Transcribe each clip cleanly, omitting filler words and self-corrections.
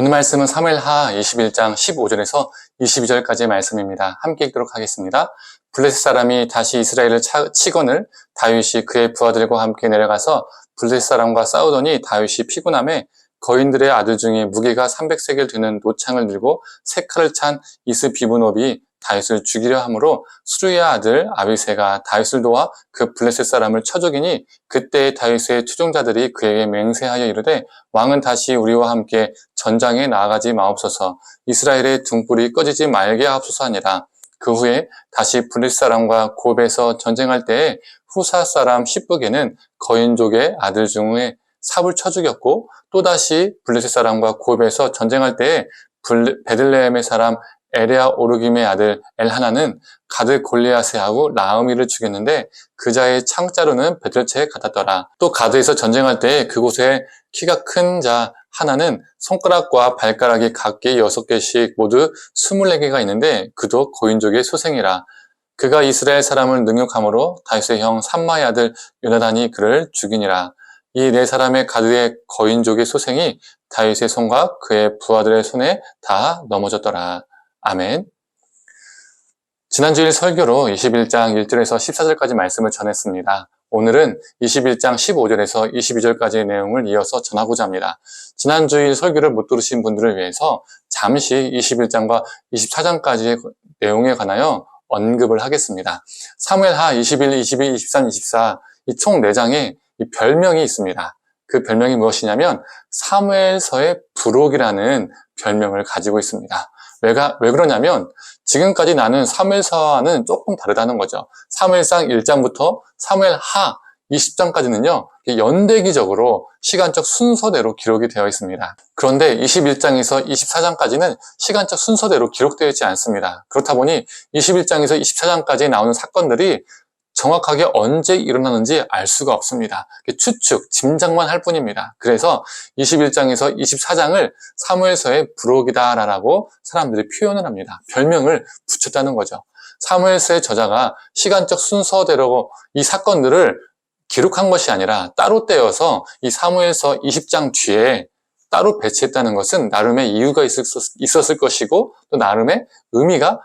오늘 말씀은 사무엘하 21장 15절에서 22절까지의 말씀입니다. 함께 읽도록 하겠습니다. 블레셋 사람이 다시 이스라엘을 치거늘 다윗이 그의 부하들과 함께 내려가서 블레셋 사람과 싸우더니 다윗이 피곤함에 거인들의 아들 중에 무게가 300세겔 되는 노창을 들고 세 칼을 찬 이스비브놉이 다윗을 죽이려 하므로 수르야 아들 아비새가 다윗을 도와 그 블레셋 사람을 쳐 죽이니 그때 다윗의 추종자들이 그에게 맹세하여 이르되 왕은 다시 우리와 함께 전장에 나아가지 마옵소서 이스라엘의 등불이 꺼지지 말게 하옵소서 하니라. 그 후에 다시 블레셋 사람과 곱에서 전쟁할 때에 후사 사람 십북에는 거인족의 아들 중에 삽을 쳐 죽였고 또다시 블레셋 사람과 곱에서 전쟁할 때에 베들레헴의 사람 에레아 오르김의 아들 엘하나는 가드 골리앗에하고 라흐미를 죽였는데 그자의 창자루는 베들체에 같았더라. 또 가드에서 전쟁할 때 그곳에 키가 큰 자 하나는 손가락과 발가락이 각기 6개씩 모두 24개가 있는데 그도 고인족의 소생이라. 그가 이스라엘 사람을 능욕함으로 다윗의 형 삼마의 아들 요나단이 그를 죽이니라. 이 네 사람의 가드의 거인족의 소생이 다윗의 손과 그의 부하들의 손에 다 넘어졌더라. 아멘. 지난주일 설교로 21장 1절에서 14절까지 말씀을 전했습니다. 오늘은 21장 15절에서 22절까지의 내용을 이어서 전하고자 합니다. 지난주일 설교를 못 들으신 분들을 위해서 잠시 21장과 24장까지의 내용에 관하여 언급을 하겠습니다. 사무엘하 21, 22, 23, 24 이 총 4장에 이 별명이 있습니다. 그 별명이 무엇이냐면 사무엘서의 부록이라는 별명을 가지고 있습니다. 왜 그러냐면 지금까지 나눈 사무엘서와는 조금 다르다는 거죠. 사무엘상 1장부터 사무엘하 20장까지는요. 연대기적으로 시간적 순서대로 기록이 되어 있습니다. 그런데 21장에서 24장까지는 시간적 순서대로 기록되어 있지 않습니다. 그렇다 보니 21장에서 24장까지 나오는 사건들이 정확하게 언제 일어나는지 알 수가 없습니다. 추측, 짐작만 할 뿐입니다. 그래서 21장에서 24장을 사무엘서의 부록이다라고 사람들이 표현을 합니다. 별명을 붙였다는 거죠. 사무엘서의 저자가 시간적 순서대로 이 사건들을 기록한 것이 아니라 따로 떼어서 이 사무엘서 20장 뒤에 따로 배치했다는 것은 나름의 이유가 있었을 것이고 또 나름의 의미가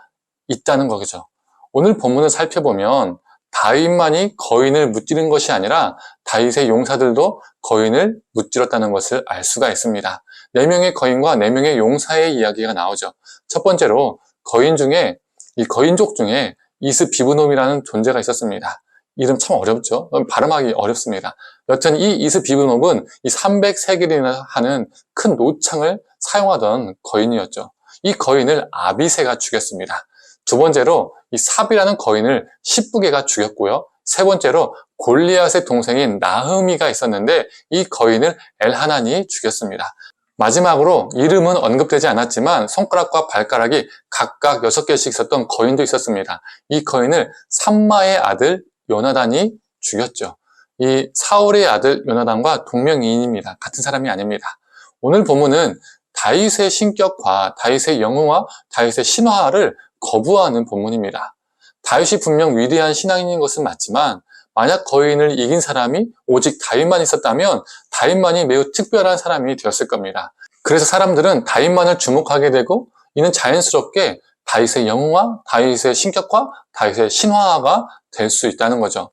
있다는 거죠. 오늘 본문을 살펴보면 다윗만이 거인을 무찌른 것이 아니라 다윗의 용사들도 거인을 무찌렀다는 것을 알 수가 있습니다. 4명의 거인과 4명의 용사의 이야기가 나오죠. 첫 번째로 이 거인족 중에 이스비브놉이라는 존재가 있었습니다. 이름 참 어렵죠? 발음하기 어렵습니다. 여튼 이 이스비브놉은 이 300세겔이나 하는 큰 노창을 사용하던 거인이었죠. 이 거인을 아비새가 죽였습니다. 두 번째로 이 삽이라는 거인을 십북에가 죽였고요. 세 번째로 골리앗의 동생인 나흐미가 있었는데 이 거인을 엘하난이 죽였습니다. 마지막으로 이름은 언급되지 않았지만 손가락과 발가락이 각각 6개씩 있었던 거인도 있었습니다. 이 거인을 삼마의 아들 요나단이 죽였죠. 이 사울의 아들 요나단과 동명이인입니다. 같은 사람이 아닙니다. 오늘 본문은 다윗의 신격화, 다윗의 영웅화, 다윗의 신화를 거부하는 본문입니다. 다윗이 분명 위대한 신앙인인 것은 맞지만 만약 거인을 이긴 사람이 오직 다윗만 있었다면 다윗만이 매우 특별한 사람이 되었을 겁니다. 그래서 사람들은 다윗만을 주목하게 되고 이는 자연스럽게 다윗의 영웅화, 다윗의 신격화, 다윗의 신화가 될 수 있다는 거죠.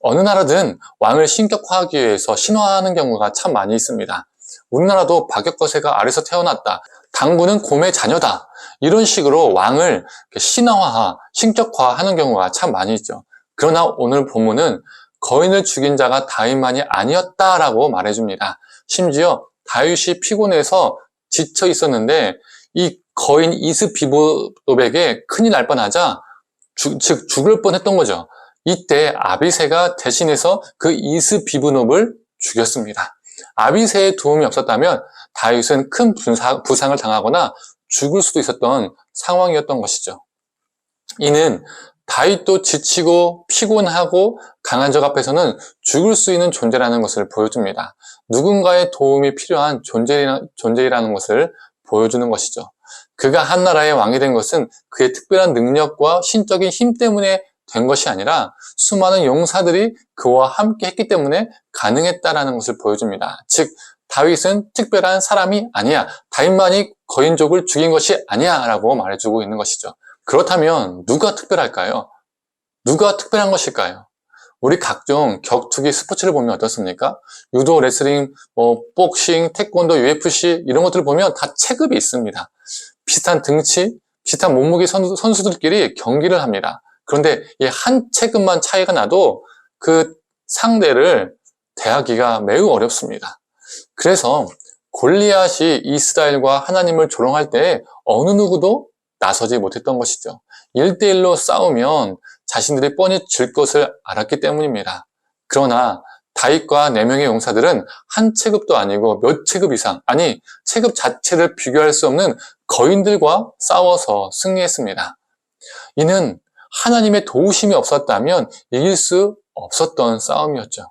어느 나라든 왕을 신격화하기 위해서 신화하는 경우가 참 많이 있습니다. 우리나라도 박역거세가 아래서 태어났다. 당군은 곰의 자녀다. 이런 식으로 왕을 신화화, 신격화하는 경우가 참 많이 있죠. 그러나 오늘 본문은 거인을 죽인 자가 다윗만이 아니었다라고 말해줍니다. 심지어 다윗이 피곤해서 지쳐 있었는데 이 거인 이스비브놉에게 큰일 날 뻔하자 즉 죽을 뻔했던 거죠. 이때 아비새가 대신해서 그 이스비브놉을 죽였습니다. 아비새의 도움이 없었다면 다윗은 큰 부상을 당하거나 죽을 수도 있었던 상황이었던 것이죠. 이는 다윗도 지치고 피곤하고 강한 적 앞에서는 죽을 수 있는 존재라는 것을 보여줍니다. 누군가의 도움이 필요한 존재라는 것을 보여주는 것이죠. 그가 한 나라의 왕이 된 것은 그의 특별한 능력과 신적인 힘 때문에 된 것이 아니라 수많은 용사들이 그와 함께 했기 때문에 가능했다라는 것을 보여줍니다. 즉 다윗은 특별한 사람이 아니야. 다윗만이 거인족을 죽인 것이 아니야 라고 말해주고 있는 것이죠. 그렇다면 누가 특별할까요? 누가 특별한 것일까요? 우리 각종 격투기 스포츠를 보면 어떻습니까? 유도, 레슬링, 복싱, 태권도, UFC 이런 것들을 보면 다 체급이 있습니다. 비슷한 등치, 비슷한 몸무게 선수들끼리 경기를 합니다. 그런데 이 한 체급만 차이가 나도 그 상대를 대하기가 매우 어렵습니다. 그래서 골리앗이 이스라엘과 하나님을 조롱할 때 어느 누구도 나서지 못했던 것이죠. 1대1로 싸우면 자신들이 뻔히 질 것을 알았기 때문입니다. 그러나 다윗과 4명의 용사들은 한 체급도 아니고 몇 체급 이상, 아니 체급 자체를 비교할 수 없는 거인들과 싸워서 승리했습니다. 이는 하나님의 도우심이 없었다면 이길 수 없었던 싸움이었죠.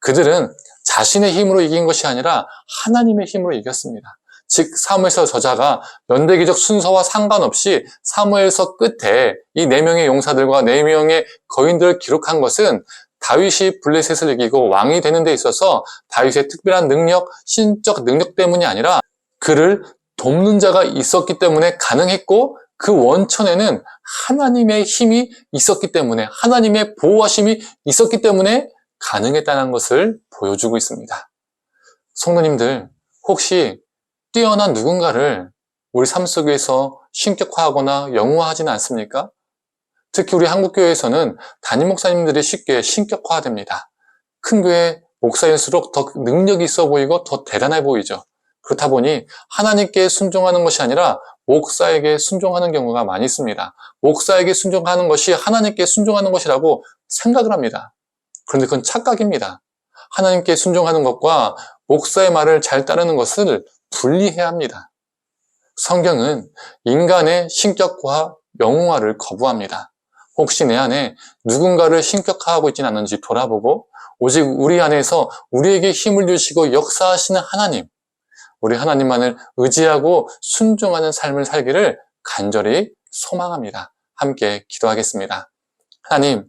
그들은 자신의 힘으로 이긴 것이 아니라 하나님의 힘으로 이겼습니다. 즉 사무엘서 저자가 연대기적 순서와 상관없이 사무엘서 끝에 이 4명의 용사들과 4명의 거인들을 기록한 것은 다윗이 블레셋을 이기고 왕이 되는 데 있어서 다윗의 특별한 능력, 신적 능력 때문이 아니라 그를 돕는 자가 있었기 때문에 가능했고 그 원천에는 하나님의 힘이 있었기 때문에 하나님의 보호하심이 있었기 때문에 가능했다는 것을 보여주고 있습니다. 성도님들, 혹시 뛰어난 누군가를 우리 삶 속에서 신격화하거나 영화하지는 않습니까? 특히 우리 한국교회에서는 담임 목사님들이 쉽게 신격화됩니다. 큰 교회 목사일수록 더 능력이 있어 보이고 더 대단해 보이죠. 그렇다 보니 하나님께 순종하는 것이 아니라 목사에게 순종하는 경우가 많이 있습니다. 목사에게 순종하는 것이 하나님께 순종하는 것이라고 생각을 합니다. 그런데 그건 착각입니다. 하나님께 순종하는 것과 목사의 말을 잘 따르는 것을 분리해야 합니다. 성경은 인간의 신격화, 영웅화를 거부합니다. 혹시 내 안에 누군가를 신격화하고 있지는 않은지 돌아보고 오직 우리 안에서 우리에게 힘을 주시고 역사하시는 하나님, 우리 하나님만을 의지하고 순종하는 삶을 살기를 간절히 소망합니다. 함께 기도하겠습니다. 하나님,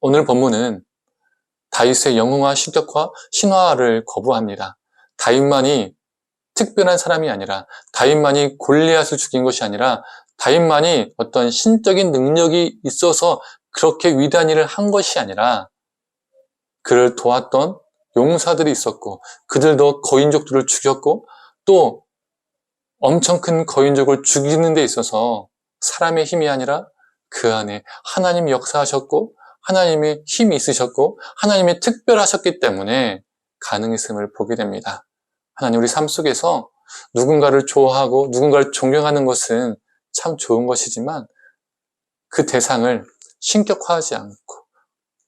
오늘 본문은 다윗의 영웅화, 신격화, 신화를 거부합니다. 다윗만이 특별한 사람이 아니라 다윗만이 골리앗을 죽인 것이 아니라 다윗만이 어떤 신적인 능력이 있어서 그렇게 위대한 일을 한 것이 아니라 그를 도왔던 용사들이 있었고 그들도 거인족들을 죽였고 또 엄청 큰 거인족을 죽이는 데 있어서 사람의 힘이 아니라 그 안에 하나님이 역사하셨고 하나님의 힘이 있으셨고 하나님이 특별하셨기 때문에 가능했음을 보게 됩니다. 하나님, 우리 삶 속에서 누군가를 좋아하고 누군가를 존경하는 것은 참 좋은 것이지만 그 대상을 신격화하지 않고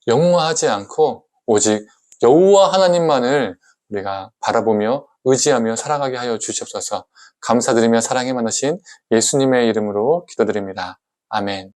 영웅화하지 않고 오직 여호와 하나님만을 우리가 바라보며 의지하며 살아가게 하여 주시옵소서. 감사드리며 사랑이 많으신 예수님의 이름으로 기도드립니다. 아멘.